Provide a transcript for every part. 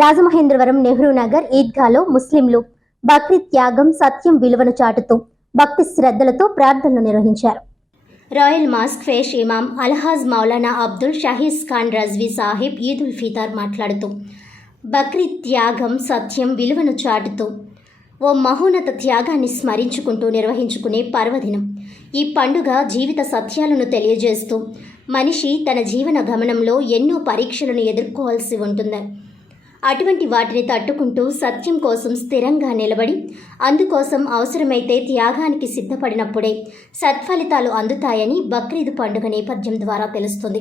రాజమహేంద్రవరం నెహ్రూ నగర్ ఈద్గాలో ముస్లింలు బక్రీద్ త్యాగం సత్యం విలువను చాటుతూ భక్తి శ్రద్ధలతో ప్రార్థనలు నిర్వహించారు. రాయల్ మాస్క్ ఫేష్ ఇమాం అల్హాజ్ మౌలానా అబ్దుల్ షహీద్ ఖాన్ రజ్వీ సాహిబ్ ఈద్ ఉల్ ఫితర్ మాట్లాడుతూ బక్రీద్ త్యాగం సత్యం విలువను చాటుతూ ఓ మహోన్నత త్యాగాన్ని స్మరించుకుంటూ నిర్వహించుకునే పర్వదినం. ఈ పండుగ జీవిత సత్యాలను తెలియజేస్తూ మనిషి తన జీవన గమనంలో ఎన్నో పరీక్షలను ఎదుర్కోవాల్సి ఉంటుంది. అటువంటి వాటిని తట్టుకుంటూ సత్యం కోసం స్థిరంగా నిలబడి అందుకోసం అవసరమైతే త్యాగానికి సిద్ధపడినప్పుడే సత్ఫలితాలు అందుతాయని బక్రీద్ పండుగ నేపథ్యం ద్వారా తెలుస్తుంది.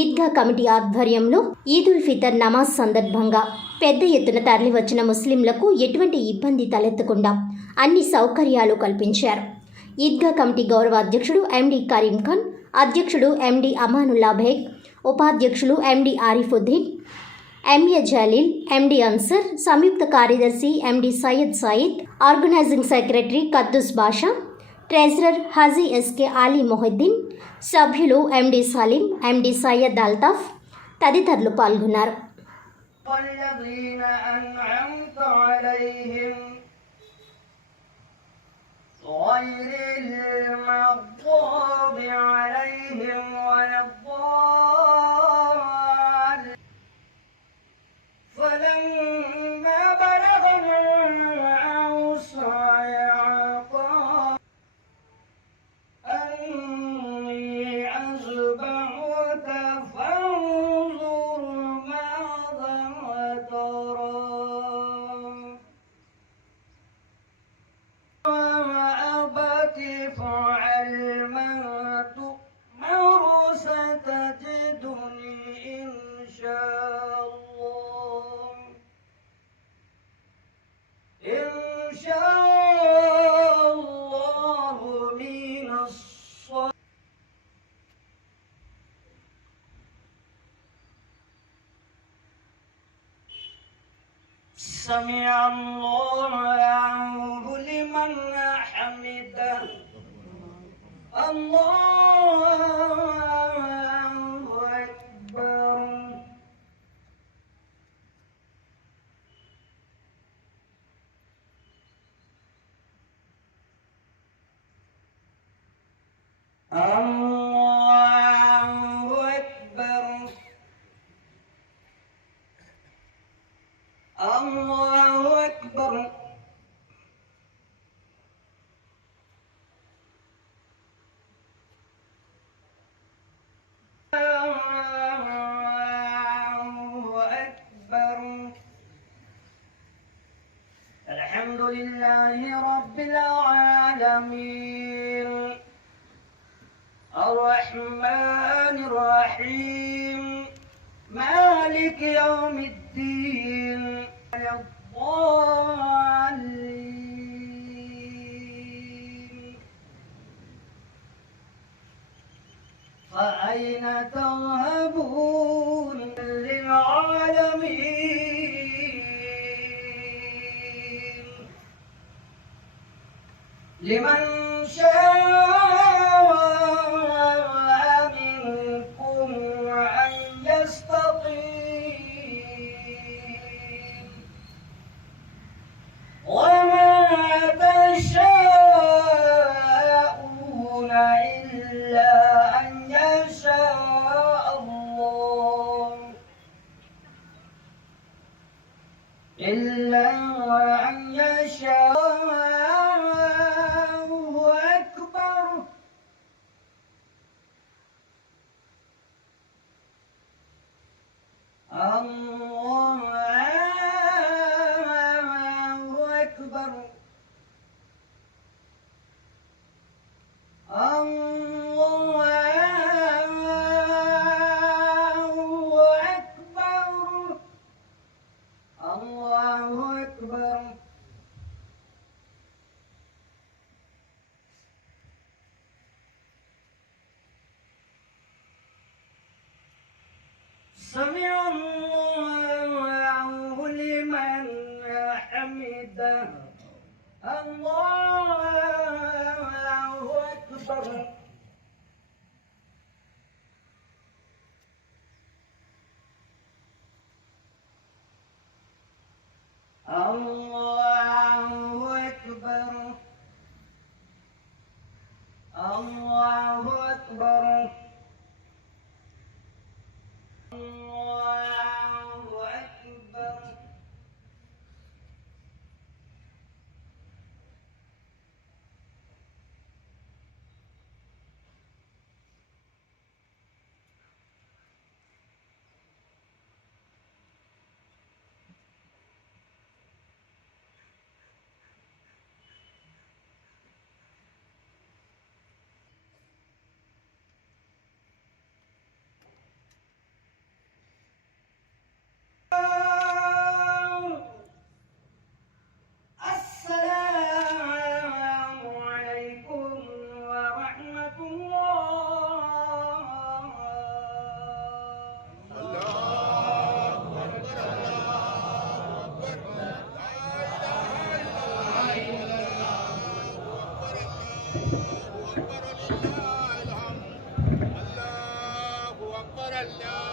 ఈద్గా కమిటీ ఆధ్వర్యంలో ఈద్ ఉల్ ఫితర్ నమాజ్ సందర్భంగా పెద్ద ఎత్తున తరలివచ్చిన ముస్లింలకు ఎటువంటి ఇబ్బంది తలెత్తకుండా అన్ని సౌకర్యాలు కల్పించారు. ఈద్గా కమిటీ గౌరవ అధ్యక్షుడు ఎండి కరీం ఖాన్, అధ్యక్షుడు ఎండి అమానుల్లా బేగ్, ఉపాధ్యక్షులు ఎండి ఆరిఫుద్దీన్, ఎంఏ జలీల్, ఎండి అన్సర్, సంయుక్త కార్యదర్శి ఎండి సయ్యద్ సయీద్, ఆర్గనైజింగ్ సెక్రటరీ కద్దూస్ బాషా, ట్రెజరర్ హాజీ ఎస్కే అలీ మొహిద్దీన్, సభ్యులు ఎండి సలీం, ఎండి సయ్యద్ అల్తాఫ్ తదితరులు పాల్గొన్నారు. سمع الله لمن حمده الله أكبر الله أكبر الحمد لله رب العالمين الرحمن الرحيم مالك يوم الدين الضالين فأين تذهبون للعالمين لمن شاء منكم أن يستقيم وما تشاءون إلا أن يشاء الله إلا أن يشاء سمع الله لمن حمده الله أكبر الله